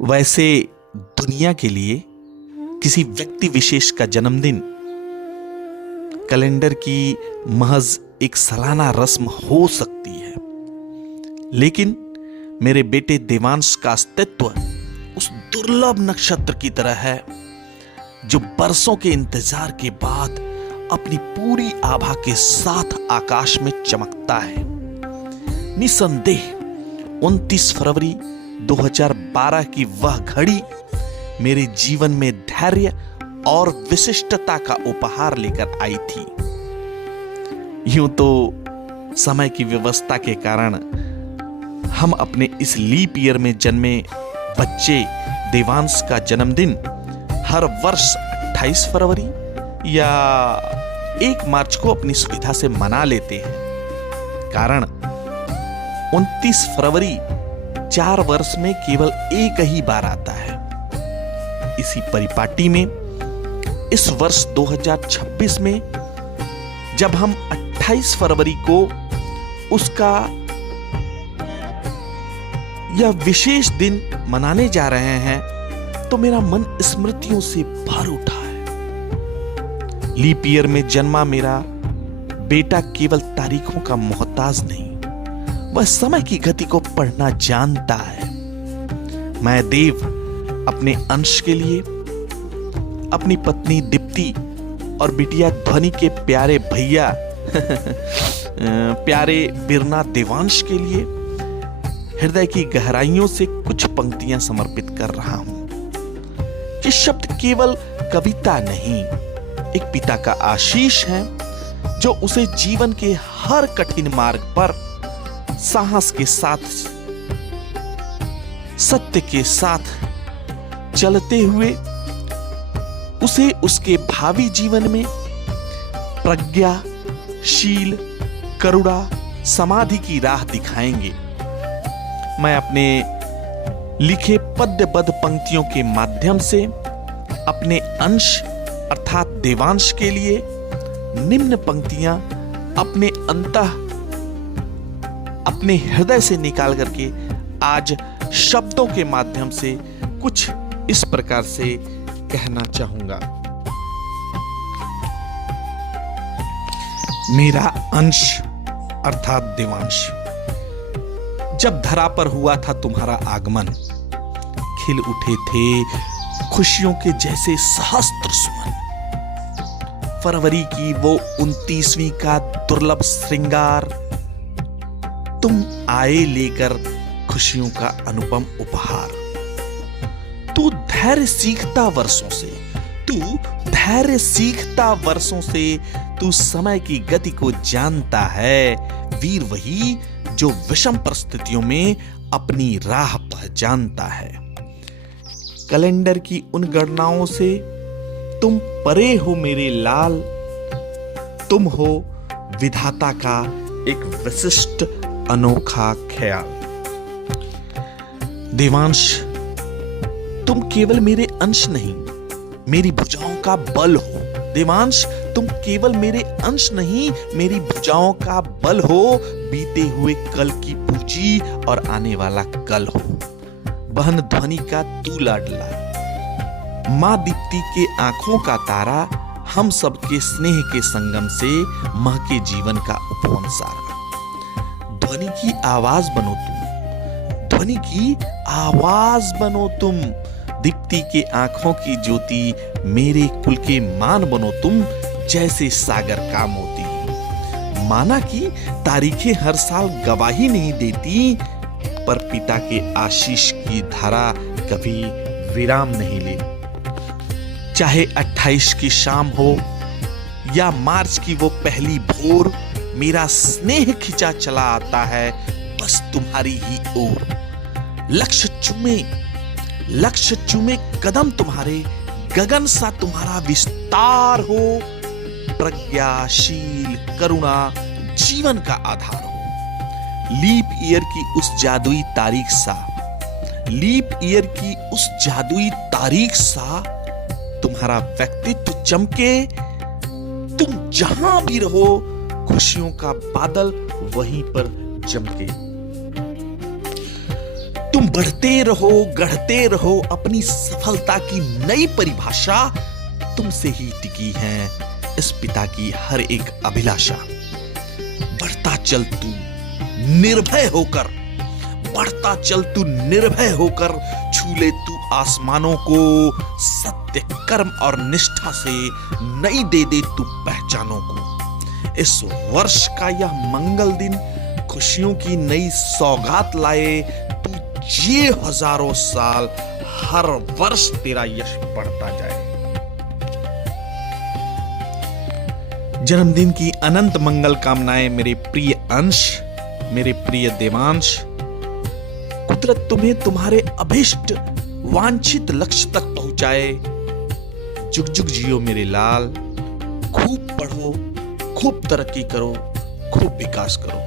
वैसे दुनिया के लिए किसी व्यक्ति विशेष का जन्मदिन कैलेंडर की महज एक सालाना रस्म हो सकती है, लेकिन मेरे बेटे देवांश का अस्तित्व उस दुर्लभ नक्षत्र की तरह है जो बरसों के इंतजार के बाद अपनी पूरी आभा के साथ आकाश में चमकता है। निसंदेह 29 फरवरी 2012 की वह घड़ी मेरे जीवन में धैर्य और विशिष्टता का उपहार लेकर आई थी। यूं तो समय की व्यवस्था के कारण हम अपने इस लीप ईयर में जन्मे बच्चे देवांश का जन्मदिन हर वर्ष 28 फरवरी या 1 मार्च को अपनी सुविधा से मना लेते हैं। कारण 29 फरवरी 4 वर्ष में केवल एक ही बार आता है। इसी परिपाटी में इस वर्ष 2026 में जब हम 28 फरवरी को उसका यह विशेष दिन मनाने जा रहे हैं तो मेरा मन स्मृतियों से भर उठा है। लीप ईयर में जन्मा मेरा बेटा केवल तारीखों का मोहताज नहीं, वह समय की गति को पढ़ना जानता है। मैं देव अपने अंश के लिए, अपनी पत्नी दीप्ति और बिटिया ध्वनि के प्यारे भैया प्यारे बिरना देवांश के लिए हृदय की गहराइयों से कुछ पंक्तियां समर्पित कर रहा हूं। ये शब्द केवल कविता नहीं, एक पिता का आशीष है जो उसे जीवन के हर कठिन मार्ग पर साहस के साथ, सत्य के साथ चलते हुए उसे उसके भावी जीवन में प्रज्ञा, शील, करुणा, समाधि की राह दिखाएंगे। मैं अपने लिखे पद्यबद्ध पंक्तियों के माध्यम से अपने अंश अर्थात देवांश के लिए निम्न पंक्तियां अपने हृदय से निकाल करके आज शब्दों के माध्यम से कुछ इस प्रकार से कहना चाहूंगा। मेरा अंश अर्थात देवांश, जब धरा पर हुआ था तुम्हारा आगमन, खिल उठे थे खुशियों के जैसे सहस्त्र सुमन। फरवरी की वो 29वीं का दुर्लभ श्रृंगार, तुम आए लेकर खुशियों का अनुपम उपहार। तू धैर्य सीखता वर्षों से, तू समय की गति को जानता है। वीर वही जो विषम परिस्थितियों में अपनी राह पहचानता है। कैलेंडर की उन गणनाओं से तुम परे हो मेरे लाल, तुम हो विधाता का एक विशिष्ट अनोखा ख्याल। देवांश, तुम केवल मेरे अंश नहीं, मेरी भुजाओं का बल हो। देवांश, तुम केवल मेरे अंश नहीं, मेरी भुजाओं का बल हो। बीते हुए कल की पूंजी और आने वाला कल हो। बहन ध्वनि का तू लाडला, मां दीप्ति के आंखों का तारा, हम सबके स्नेह के संगम से महके जीवन का उपवन सारा। ध्वनि की आवाज बनो तुम, ध्वनि की आवाज बनो तुम। दीप्ति के आंखों की ज्योति, मेरे कुल के मान बनो तुम, जैसे सागर का मोती। माना कि तारीखें हर साल गवाही नहीं देती, पर पिता के आशीष की धारा कभी विराम नहीं लेती। चाहे 28 की शाम हो या मार्च की वो पहली भोर, मेरा स्नेह खिंचा चला आता है बस तुम्हारी ही ओर। लक्ष्य चूमे कदम तुम्हारे, गगन सा तुम्हारा विस्तार हो। प्रज्ञाशील करुणा जीवन का आधार हो। लीप ईयर की उस जादुई तारीख सा तुम्हारा व्यक्तित्व चमके। तुम जहां भी रहो, खुशियों का बादल वहीं पर चमके। तुम बढ़ते रहो, गढ़ते रहो अपनी सफलता की नई परिभाषा। तुमसे ही टिकी है इस पिता की हर एक अभिलाषा। बढ़ता चल तू निर्भय होकर, बढ़ता चल तू निर्भय होकर, छू ले तू आसमानों को। सत्य, कर्म और निष्ठा से नई दे दे तू पहचानों को। इस वर्ष का यह मंगल दिन खुशियों की नई सौगात लाए। तू जिए हजारों साल, हर वर्ष तेरा यश बढ़ता जाए। जन्मदिन की अनंत मंगल कामनाएं मेरे प्रिय अंश, मेरे प्रिय देवांश। कुदरत तुम्हें तुम्हारे अभिष्ट वांछित लक्ष्य तक पहुंचाए। जुग जुग जियो मेरे लाल, खूब पढ़ो, खूब तरक्की करो, खूब विकास करो।